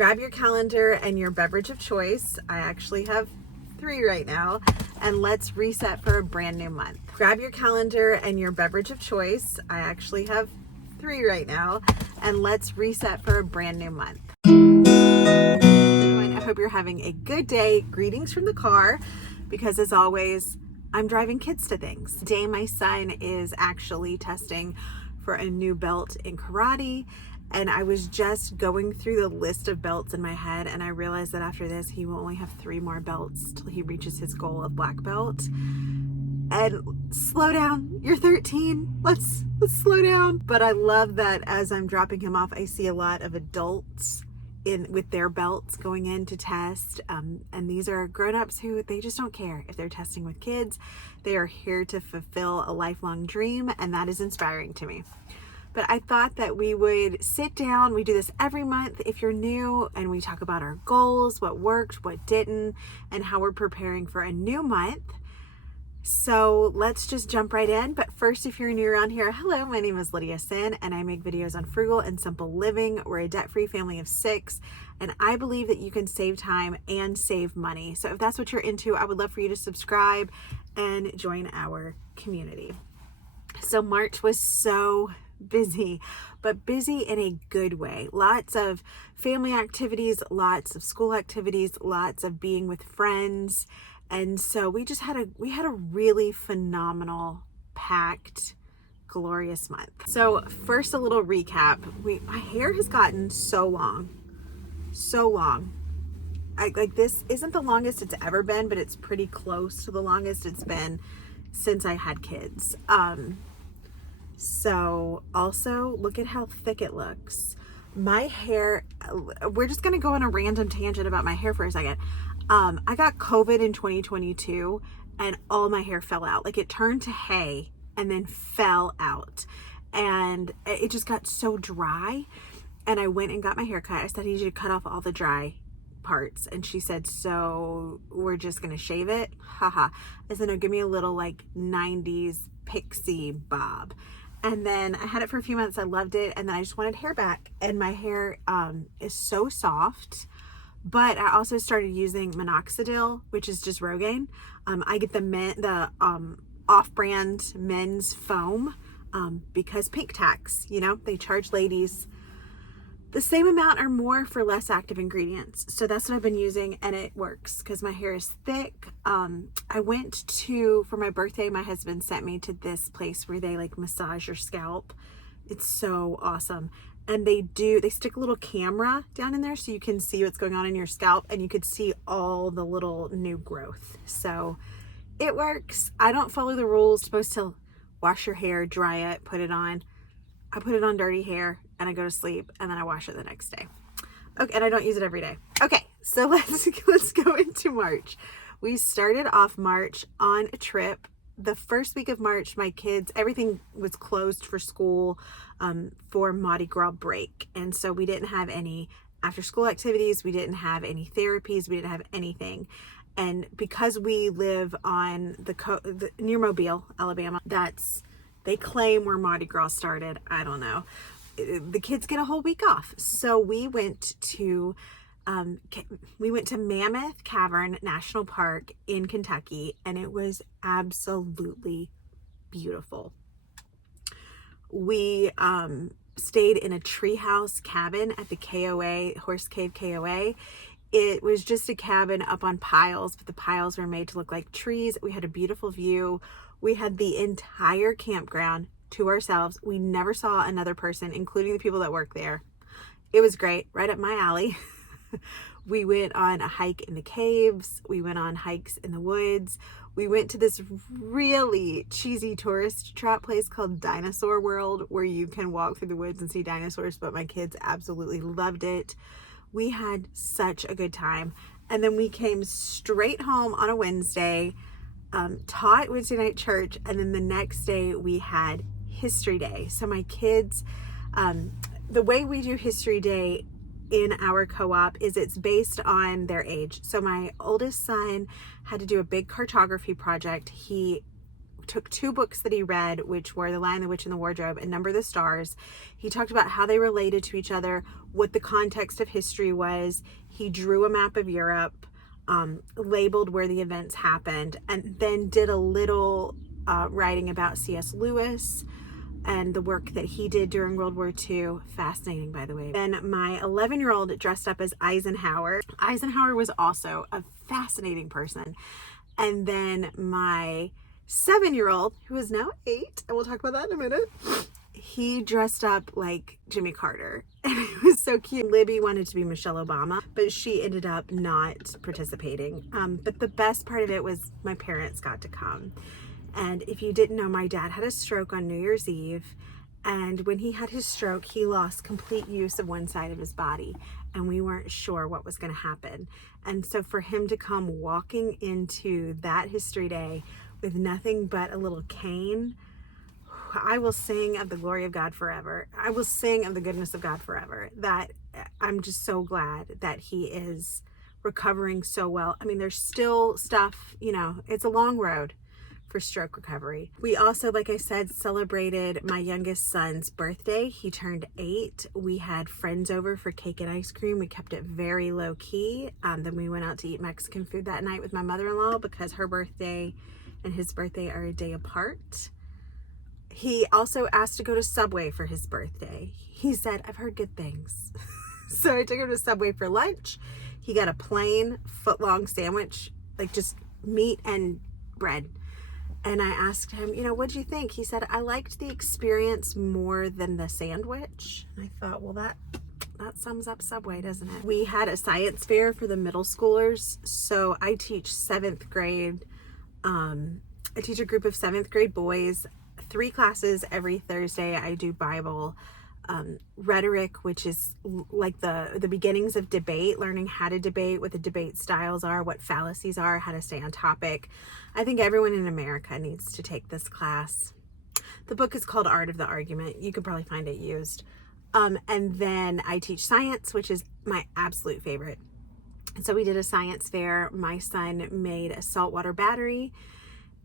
Grab your calendar and your beverage of choice. I actually have 3 right now, and let's reset for a brand new month. Grab your calendar and your beverage of choice. I actually have 3 right now, and let's reset for a brand new month. I hope you're having a good day. Greetings from the car, because as always, I'm driving kids to things. Today, my son is actually testing for a new belt in karate, and I was just going through the list of belts in my head, and I realized that after this, he will only have 3 more belts till he reaches his goal of black belt. And slow down, you're 13. Let's slow down. But I love that as I'm dropping him off, I see a lot of adults with their belts going in to test, and these are grown-ups who they just don't care if they're testing with kids. They are here to fulfill a lifelong dream, and that is inspiring to me. But I thought that we would sit down. We do this every month if you're new, and we talk about our goals, what worked, what didn't, and how we're preparing for a new month. So let's just jump right in. But first, if you're new around here, hello, my name is Lydia Senn, and I make videos on frugal and simple living. We're a debt-free family of 6, and I believe that you can save time and save money. So if that's what you're into, I would love for you to subscribe and join our community. So March was so busy, but busy in a good way. Lots of family activities, lots of school activities, lots of being with friends. And so we had a really phenomenal, packed, glorious month. So first, a little recap. My hair has gotten so long. This isn't the longest it's ever been, but it's pretty close to the longest it's been since I had kids. So also look at how thick it looks. My hair, we're just gonna go on a random tangent about my hair for a second. I got COVID in 2022 and all my hair fell out. Like, it turned to hay and then fell out. And it just got so dry. And I went and got my hair cut. I said, I need you to cut off all the dry parts. And she said, so we're just going to shave it? Haha. I said, no, give me a little like 90s pixie bob. And then I had it for a few months. I loved it. And then I just wanted hair back. And my hair is so soft. But I also started using minoxidil, which is just Rogaine. I get the off-brand men's foam because pink tax, they charge ladies the same amount or more for less active ingredients. So that's what I've been using, and it works because my hair is thick. I went for my birthday, my husband sent me to this place where they like massage your scalp. It's so awesome. And they stick a little camera down in there so you can see what's going on in your scalp, and you could see all the little new growth. So it works. I don't follow the rules. You're supposed to wash your hair, dry it, put it on. I put it on dirty hair and I go to sleep, and then I wash it the next day. Okay, and I don't use it every day. Okay, so let's go into March. We started off March on a trip. The first week of March, my kids, everything was closed for school for Mardi Gras break. And so we didn't have any after school activities. We didn't have any therapies. We didn't have anything. And because we live on near Mobile, Alabama, they claim where Mardi Gras started. I don't know. The kids get a whole week off. So we went to Mammoth Cavern National Park in Kentucky, and it was absolutely beautiful. We stayed in a treehouse cabin at the KOA, Horse Cave KOA. It was just a cabin up on piles, but the piles were made to look like trees. We had a beautiful view. We had the entire campground to ourselves. We never saw another person, including the people that work there. It was great, right up my alley. We went on a hike in the caves. We went on hikes in the woods. We went to this really cheesy tourist trap place called Dinosaur World, where you can walk through the woods and see dinosaurs, but my kids absolutely loved it. We had such a good time. And then we came straight home on a Wednesday, taught Wednesday night church, and then the next day we had History Day. So my kids, the way we do History Day in our co-op is it's based on their age. So my oldest son had to do a big cartography project. He took two books that he read, which were The Lion, the Witch, and the Wardrobe and Number the Stars. He talked about how they related to each other, what the context of history was. He drew a map of Europe, labeled where the events happened, and then did a little writing about C.S. Lewis and the work that he did during World War II. Fascinating, by the way. Then my 11-year-old dressed up as Eisenhower. Eisenhower was also a fascinating person. And then my 7-year-old, who is now 8, and we'll talk about that in a minute, he dressed up like Jimmy Carter. And it was so cute. Libby wanted to be Michelle Obama, but she ended up not participating. But the best part of it was my parents got to come. And if you didn't know, my dad had a stroke on New Year's Eve. And when he had his stroke, he lost complete use of one side of his body. And we weren't sure what was going to happen. And so for him to come walking into that history day with nothing but a little cane, I will sing of the glory of God forever. I will sing of the goodness of God forever. That I'm just so glad that he is recovering so well. I mean, there's still stuff, it's a long road for stroke recovery. We also, like I said, celebrated my youngest son's birthday. He turned 8. We had friends over for cake and ice cream. We kept it very low key. Then we went out to eat Mexican food that night with my mother-in-law because her birthday and his birthday are a day apart. He also asked to go to Subway for his birthday. He said, I've heard good things. So I took him to Subway for lunch. He got a plain foot-long sandwich, like just meat and bread. And I asked him, what'd you think? He said, I liked the experience more than the sandwich. And I thought, well, that sums up Subway, doesn't it? We had a science fair for the middle schoolers. So I teach 7th grade. I teach a group of 7th grade boys, 3 classes every Thursday. I do Bible, rhetoric, which is like the beginnings of debate, learning how to debate, what the debate styles are, what fallacies are, how to stay on topic. I think everyone in America needs to take this class. The book is called Art of the Argument. You could probably find it used. And then I teach science, which is my absolute favorite. And so we did a science fair. My son made a saltwater battery,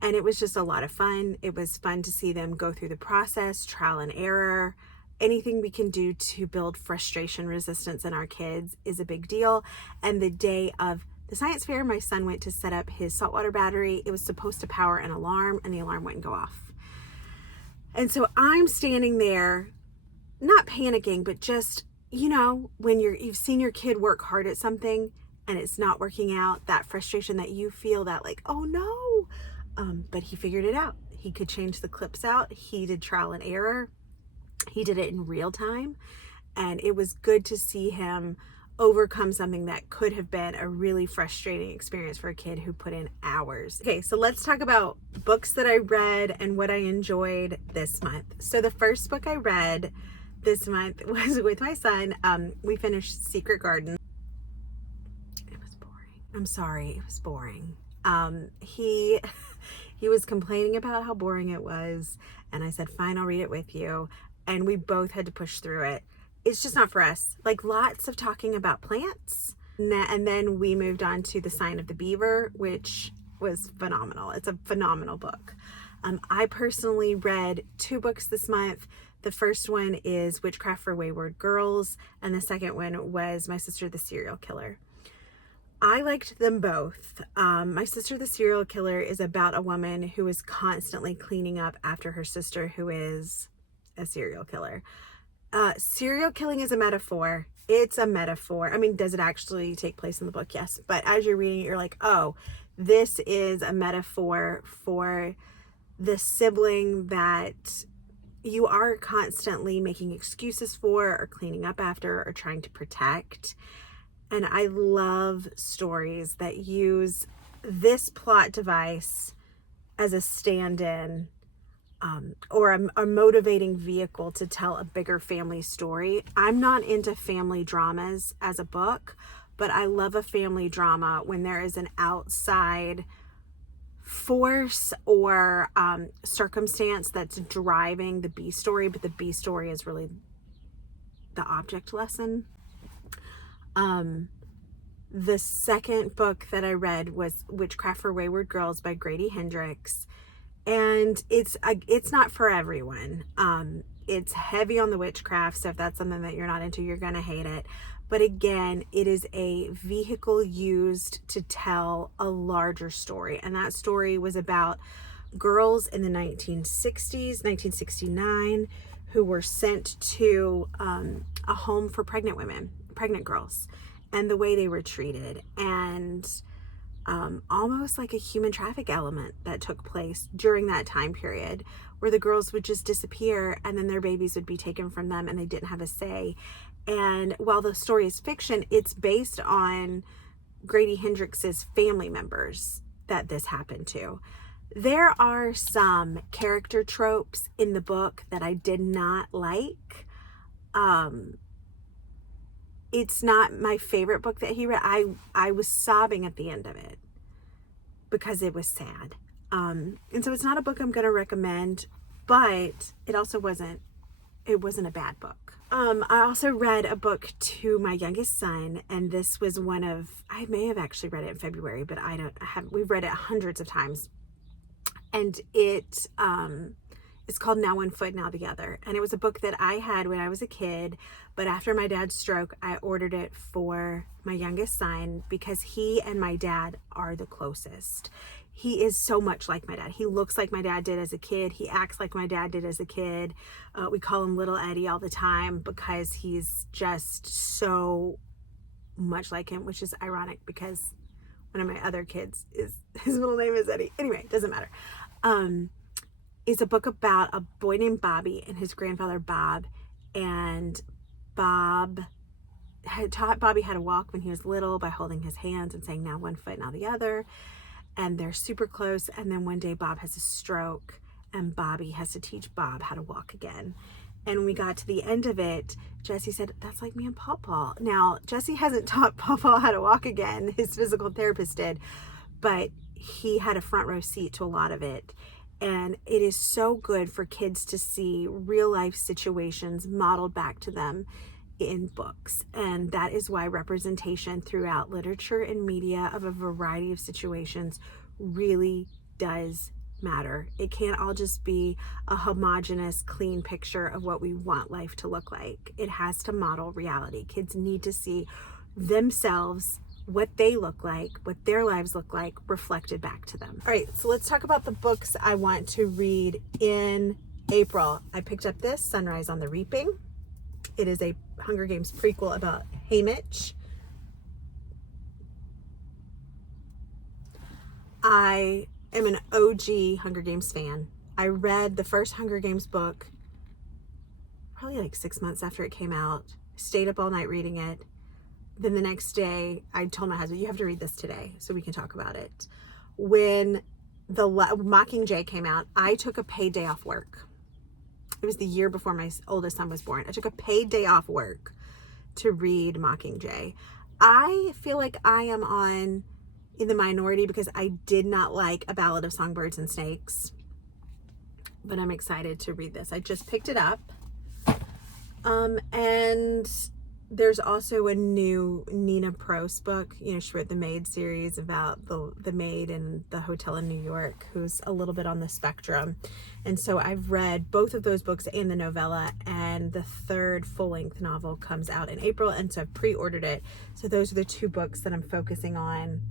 and it was just a lot of fun. It was fun to see them go through the process, trial and error. Anything we can do to build frustration resistance in our kids is a big deal. And the day of the science fair, my son went to set up his saltwater battery. It was supposed to power an alarm, and the alarm wouldn't go off. And so I'm standing there, not panicking, but just, when you've seen your kid work hard at something and it's not working out, that frustration that you feel, that like, oh no. But he figured it out. He could change the clips out. He did trial and error. He did it in real time. And it was good to see him overcome something that could have been a really frustrating experience for a kid who put in hours. Okay, so let's talk about books that I read and what I enjoyed this month. So the first book I read this month was with my son. We finished Secret Garden. It was boring. I'm sorry, it was boring. He was complaining about how boring it was, and I said, fine, I'll read it with you. And we both had to push through it. It's just not for us. Like, lots of talking about plants. And then we moved on to The Sign of the Beaver, which was phenomenal. It's a phenomenal book. I personally read 2 books this month. The first one is Witchcraft for Wayward Girls, and the second one was My Sister the Serial Killer. I liked them both. My Sister the Serial Killer is about a woman who is constantly cleaning up after her sister, who is a serial killer. Serial killing is a metaphor. It's a metaphor. I mean, does it actually take place in the book? Yes. But as you're reading it, you're like, oh, this is a metaphor for the sibling that you are constantly making excuses for, or cleaning up after, or trying to protect. And I love stories that use this plot device as a stand-in, or a motivating vehicle to tell a bigger family story. I'm not into family dramas as a book, but I love a family drama when there is an outside force or circumstance that's driving the B story, but the B story is really the object lesson. The second book that I read was Witchcraft for Wayward Girls by Grady Hendrix. And it's not for everyone. It's heavy on the witchcraft, so if that's something that you're not into, you're gonna hate it. But again, it is a vehicle used to tell a larger story, and that story was about girls in the 1960s, 1969, who were sent to a home for pregnant women, pregnant girls, and the way they were treated, and almost like a human traffic element that took place during that time period, where the girls would just disappear and then their babies would be taken from them and they didn't have a say. And while the story is fiction, it's based on Grady Hendrix's family members that this happened to. There are some character tropes in the book that I did not like. It's not my favorite book that he read. I was sobbing at the end of it because it was sad. And so it's not a book I'm going to recommend, but it also wasn't a bad book. I also read a book to my youngest son, and this was I may have actually read it in February, but we've read it hundreds of times. And it's called Now One Foot, Now the Other. And it was a book that I had when I was a kid, but after my dad's stroke, I ordered it for my youngest son because he and my dad are the closest. He is so much like my dad. He looks like my dad did as a kid. He acts like my dad did as a kid. We call him Little Eddie all the time because he's just so much like him, which is ironic because one of my other kids his middle name is Eddie. Anyway, doesn't matter. It's a book about a boy named Bobby and his grandfather Bob, and Bob had taught Bobby how to walk when he was little by holding his hands and saying, now one foot, now the other. And they're super close. And then one day Bob has a stroke and Bobby has to teach Bob how to walk again. And when we got to the end of it, Jesse said, that's like me and Paw Paw. Now, Jesse hasn't taught Paw Paw how to walk again. His physical therapist did, but he had a front row seat to a lot of it. And it is so good for kids to see real life situations modeled back to them in books. And that is why representation throughout literature and media of a variety of situations really does matter. It can't all just be a homogenous, clean picture of what we want life to look like. It has to model reality. Kids need to see themselves, what they look like, what their lives look like, reflected back to them. All right, so let's talk about the books I want to read in April. I picked up this, Sunrise on the Reaping. It is a Hunger Games prequel about Haymitch. I am an OG Hunger Games fan. I read the first Hunger Games book probably like 6 months after it came out. Stayed up all night reading it. Then the next day, I told my husband, you have to read this today so we can talk about it. When the Mockingjay came out, I took a paid day off work. It was the year before my oldest son was born. I took a paid day off work to read Mockingjay. I feel like I am in the minority because I did not like A Ballad of Songbirds and Snakes, but I'm excited to read this. I just picked it up. And there's also a new Nina Prost book. You know, she wrote the Maid series about the maid in the hotel in New York who's a little bit on the spectrum. And so I've read both of those books and the novella, and the third full-length novel comes out in April, and so I've pre-ordered it. So those are the two books that I'm focusing on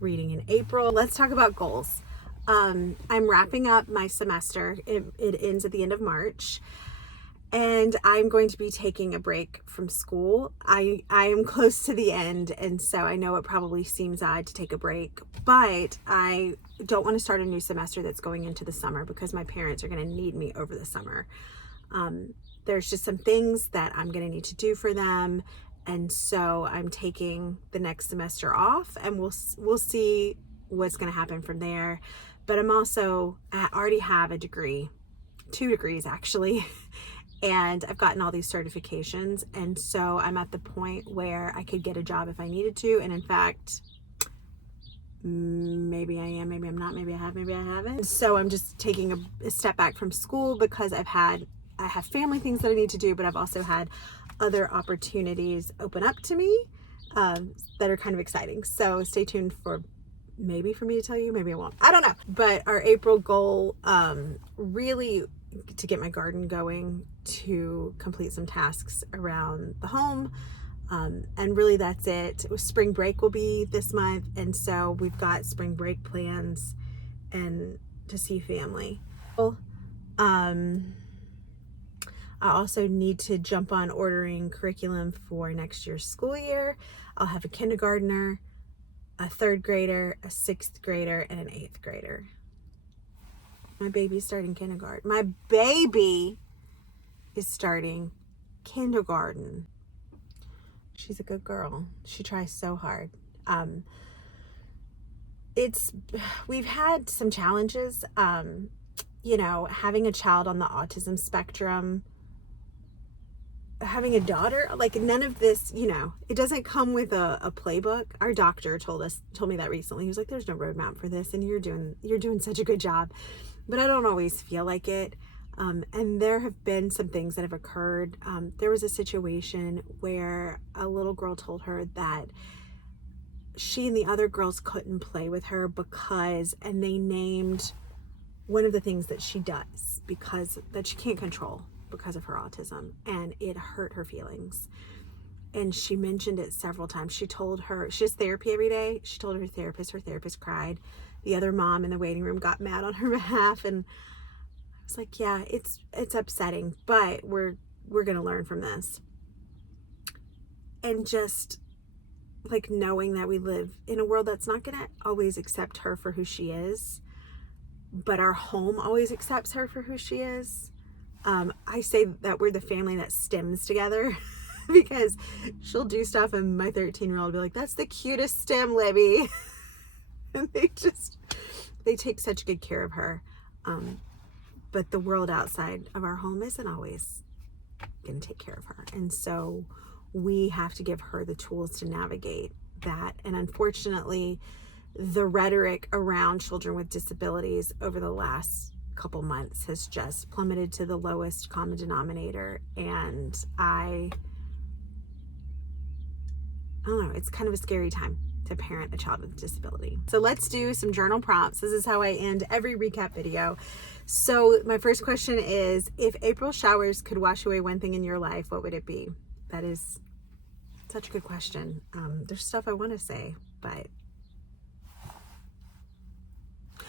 reading in April. Let's talk about goals. I'm wrapping up my semester. It ends at the end of March. And I'm going to be taking a break from school. I am close to the end, and so I know it probably seems odd to take a break, but I don't want to start a new semester that's going into the summer because my parents are going to need me over the summer. There's just some things that I'm going to need to do for them, and so I'm taking the next semester off, and we'll see what's going to happen from there. But I already have a degree, 2 degrees actually. And I've gotten all these certifications, and so I'm at the point where I could get a job if I needed to. And in fact, maybe I am, maybe I'm not, maybe I have, maybe I haven't. So I'm just taking a step back from school because I have family things that I need to do, but I've also had other opportunities open up to me that are kind of exciting. So stay tuned for maybe for me to tell you, maybe I won't. I don't know. But our April goal, really to get my garden going, to complete some tasks around the home. And really that's it. Spring break will be this month. And so we've got spring break plans and to see family. I also need to jump on ordering curriculum for next year's school year. I'll have a kindergartner, a third grader, a sixth grader, and an eighth grader. My baby's starting kindergarten. My baby is starting kindergarten. She's a good girl. She tries so hard. We've had some challenges, having a child on the autism spectrum, having a daughter, like none of this, it doesn't come with a playbook. Our doctor told me that recently. He was like, there's no roadmap for this, and you're doing such a good job. But I don't always feel like it. And there have been some things that have occurred. There was a situation where a little girl told her that she and the other girls couldn't play with her and they named one of the things that she does that she can't control because of her autism, and it hurt her feelings. And she mentioned it several times. She has therapy every day. She told her therapist cried. The other mom in the waiting room got mad on her behalf, and I was like, yeah, it's upsetting, but we're going to learn from this. And just like knowing that we live in a world that's not going to always accept her for who she is, but our home always accepts her for who she is. I say that we're the family that stems together because she'll do stuff and my 13-year-old will be like, that's the cutest stem, Libby. And they take such good care of her. But the world outside of our home isn't always going to take care of her. And so we have to give her the tools to navigate that. And unfortunately, the rhetoric around children with disabilities over the last couple months has just plummeted to the lowest common denominator. And I don't know, it's kind of a scary time to parent a child with a disability. So let's do some journal prompts. This is how I end every recap video. So my first question is, if April showers could wash away one thing in your life, what would it be? That is such a good question. There's stuff I want to say, but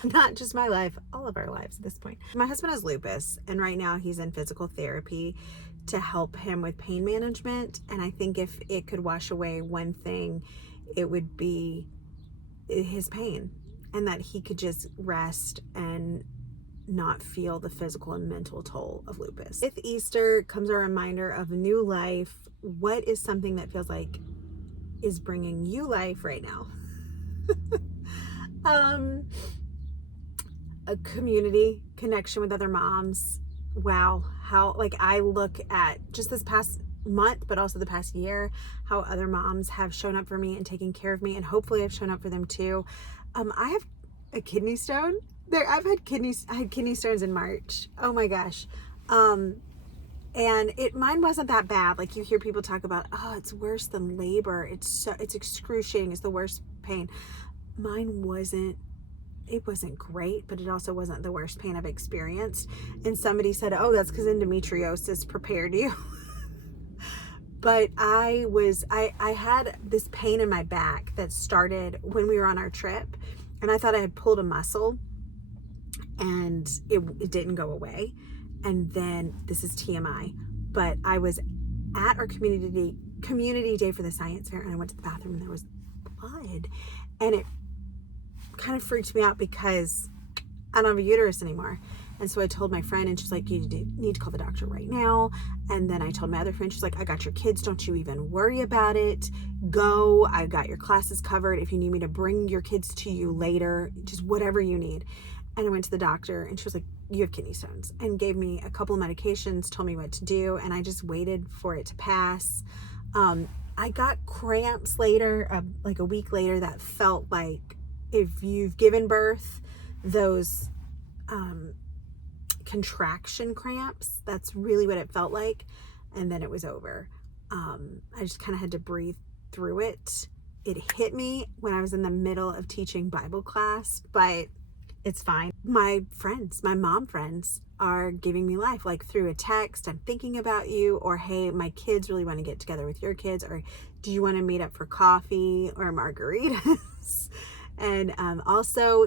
not just my life, all of our lives at this point. My husband has lupus, and right now he's in physical therapy to help him with pain management. And I think if it could wash away one thing, it would be his pain, and that he could just rest and not feel the physical and mental toll of lupus. With Easter comes a reminder of new life. What is something that feels like is bringing you life right now? A community connection with other moms. Wow, how I look at just this past month, but also the past year, how other moms have shown up for me and taken care of me, and hopefully I've shown up for them too. I have a kidney stone. I had kidney stones in March. Oh my gosh. And mine wasn't that bad. Like, you hear people talk about, oh, it's worse than labor. It's excruciating. It's the worst pain. Mine wasn't. It wasn't great, but it also wasn't the worst pain I've experienced. And somebody said, oh, that's because endometriosis prepared you. But I had this pain in my back that started when we were on our trip, and I thought I had pulled a muscle, and it didn't go away. And then, this is TMI, but I was at our community day for the science fair, and I went to the bathroom and there was blood, and it kind of freaked me out because I don't have a uterus anymore. And so I told my friend, and she's like, you need to call the doctor right now. And then I told my other friend, she's like, I got your kids, don't you even worry about it. Go, I got your classes covered. If you need me to bring your kids to you later, just whatever you need. And I went to the doctor, and she was like, you have kidney stones, and gave me a couple of medications, told me what to do, and I just waited for it to pass. I got cramps later, like a week later, that felt like if you've given birth, those contraction cramps, that's really what it felt like. And then it was over. I just kind of had to breathe through it It hit me when I was in the middle of teaching Bible class, but it's fine. My friends, my mom friends, are giving me life, like through a text, I'm thinking about you, or hey, my kids really want to get together with your kids, or do you want to meet up for coffee or margaritas? And also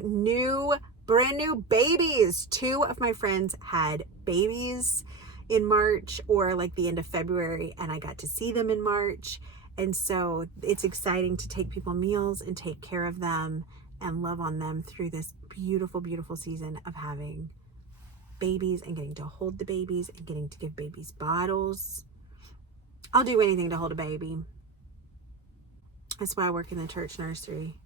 brand new babies. Two of my friends had babies in March or like the end of February, and I got to see them in March. And so it's exciting to take people meals and take care of them and love on them through this beautiful, beautiful season of having babies and getting to hold the babies and getting to give babies bottles. I'll do anything to hold a baby. That's why I work in the church nursery.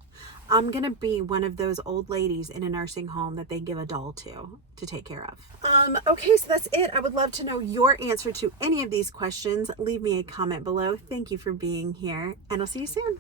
I'm going to be one of those old ladies in a nursing home that they give a doll to take care of. Okay, so that's it. I would love to know your answer to any of these questions. Leave me a comment below. Thank you for being here, and I'll see you soon.